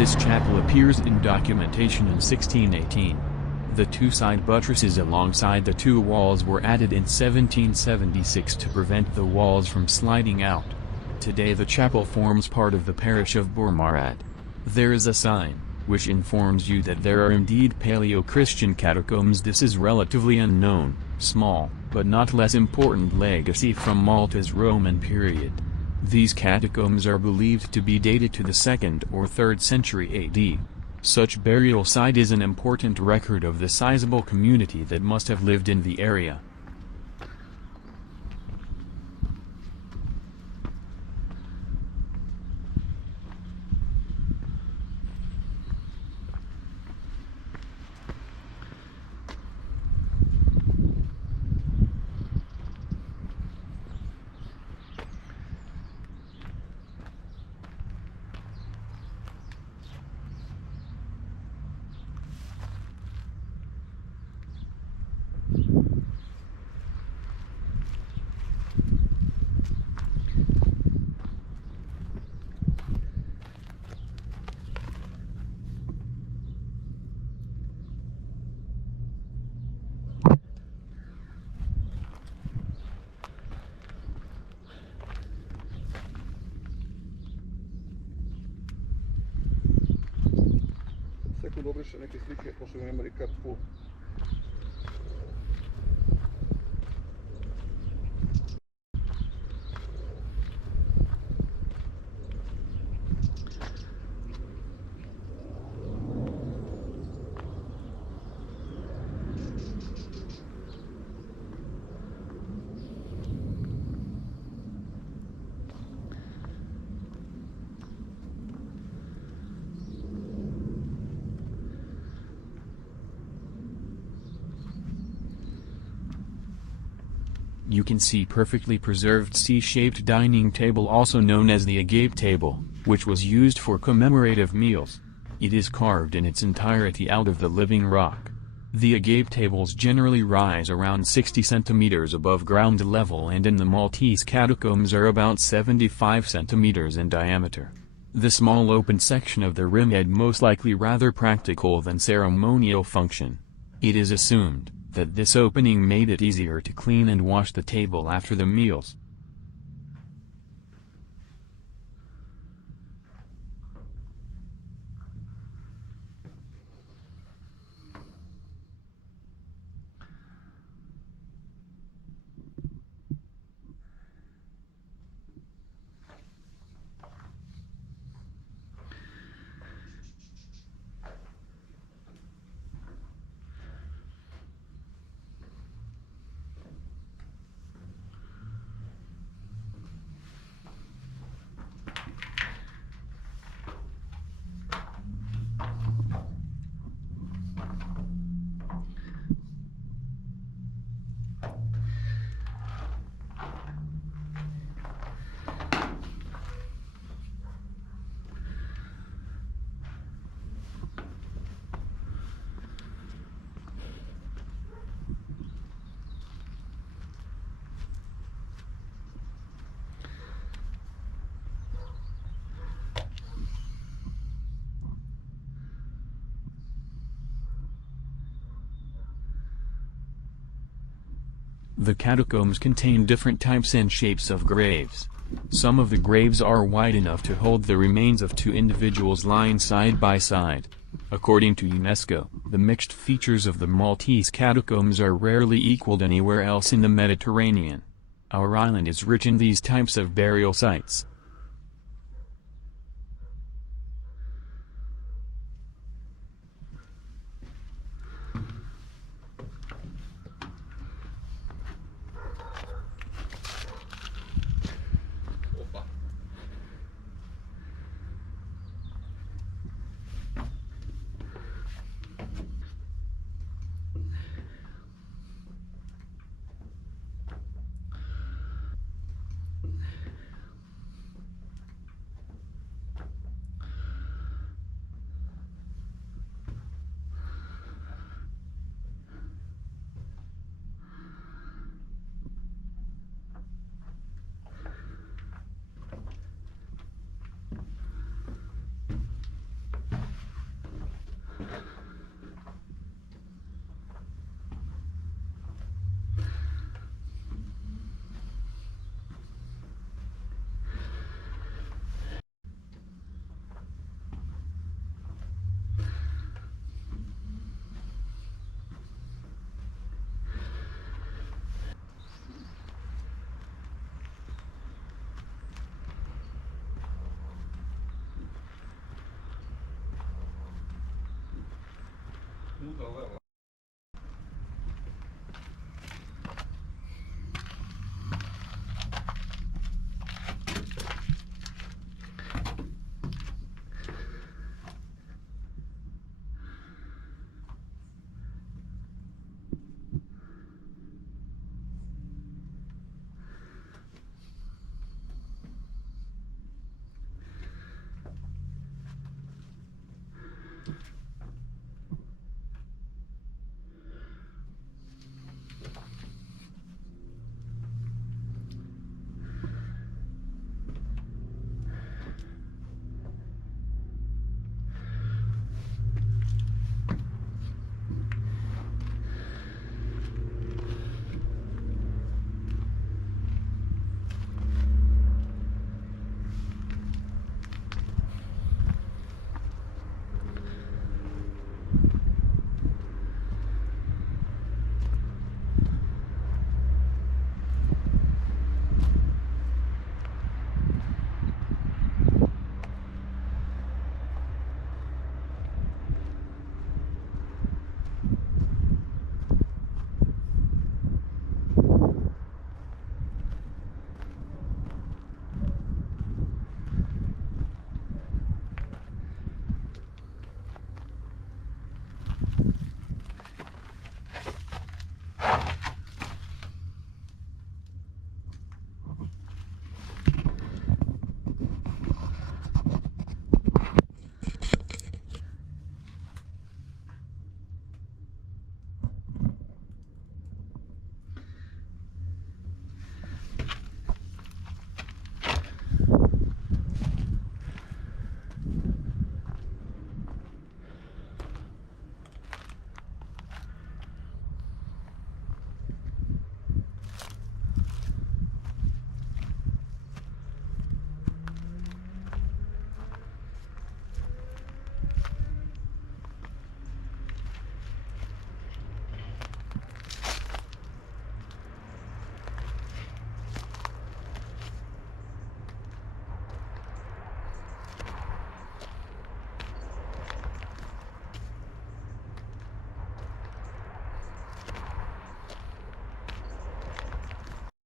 This chapel appears in documentation in 1618. The two side buttresses alongside the two walls were added in 1776 to prevent the walls from sliding out. Today the chapel forms part of the parish of Bourmarat. There is a sign, which informs you that there are indeed Paleo-Christian catacombs. This is relatively unknown, small, but not less important legacy from Malta's Roman period. These catacombs are believed to be dated to the 2nd or 3rd century AD. Such burial site is an important record of the sizable community that must have lived in the area. Obriše neke slike, pošto ga nema kartu. You can see perfectly preserved C-shaped dining table, also known as the agape table, which was used for commemorative meals. It is carved in its entirety out of the living rock. The agape tables generally rise around 60 centimeters above ground level, and in the Maltese catacombs are about 75 centimeters in diameter. The small open section of the rim had most likely rather practical than ceremonial function. It is assumed that this opening made it easier to clean and wash the table after the meals. The catacombs contain different types and shapes of graves. Some of the graves are wide enough to hold the remains of two individuals lying side by side. According to UNESCO, the mixed features of the Maltese catacombs are rarely equaled anywhere else in the Mediterranean. Our island is rich in these types of burial sites.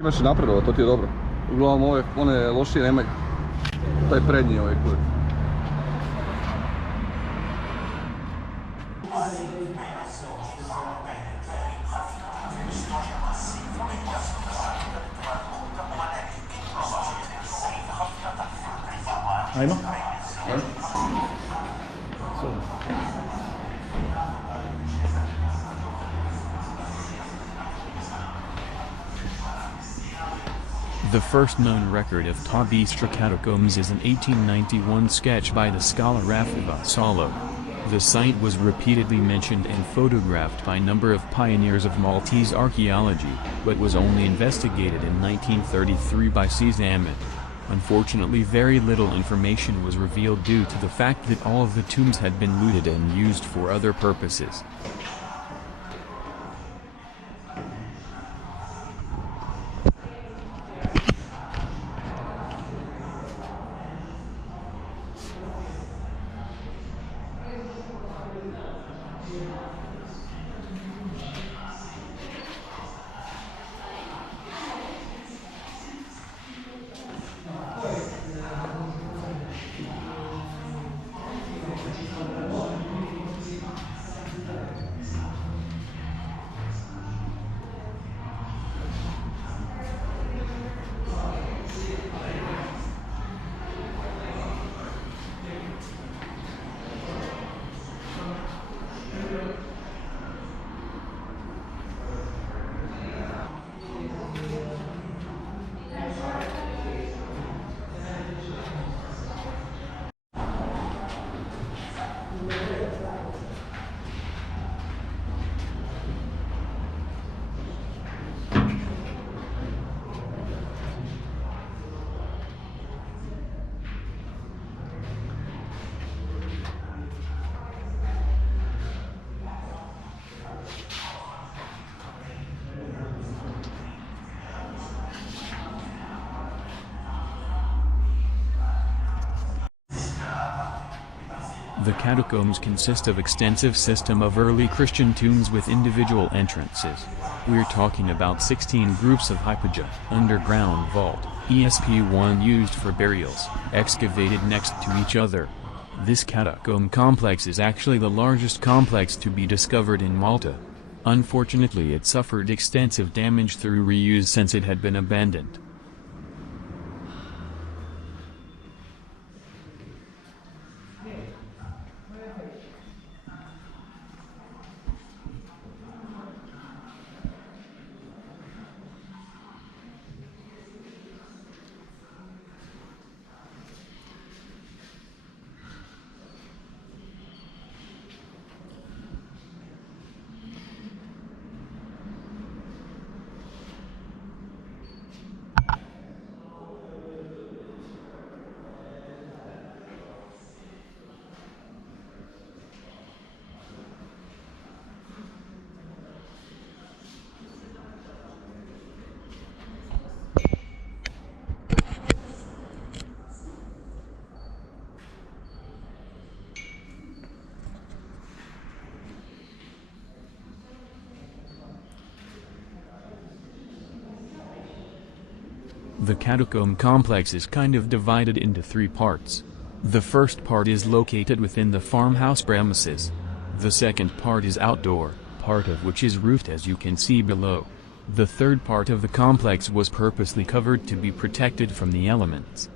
Imaš i napredovati, to ti je dobro. Uglavnom one lošije nemaju. Taj prednji ovaj kod. Ajmo. The first known record of Malta Catacombs is an 1891 sketch by the scholar Rafa Salo. The site was repeatedly mentioned and photographed by a number of pioneers of Maltese archaeology, but was only investigated in 1933 by Ahmed. Unfortunately, very little information was revealed due to the fact that all of the tombs had been looted and used for other purposes. The catacombs consist of extensive system of early Christian tombs with individual entrances. We're talking about 16 groups of hypogeum, underground vault, ESP1 used for burials, excavated next to each other. This catacomb complex is actually the largest complex to be discovered in Malta. Unfortunately, it suffered extensive damage through reuse since it had been abandoned. The catacomb complex is kind of divided into 3 parts. The first part is located within the farmhouse premises. The second part is outdoor, part of which is roofed as you can see below. The third part of the complex was purposely covered to be protected from the elements.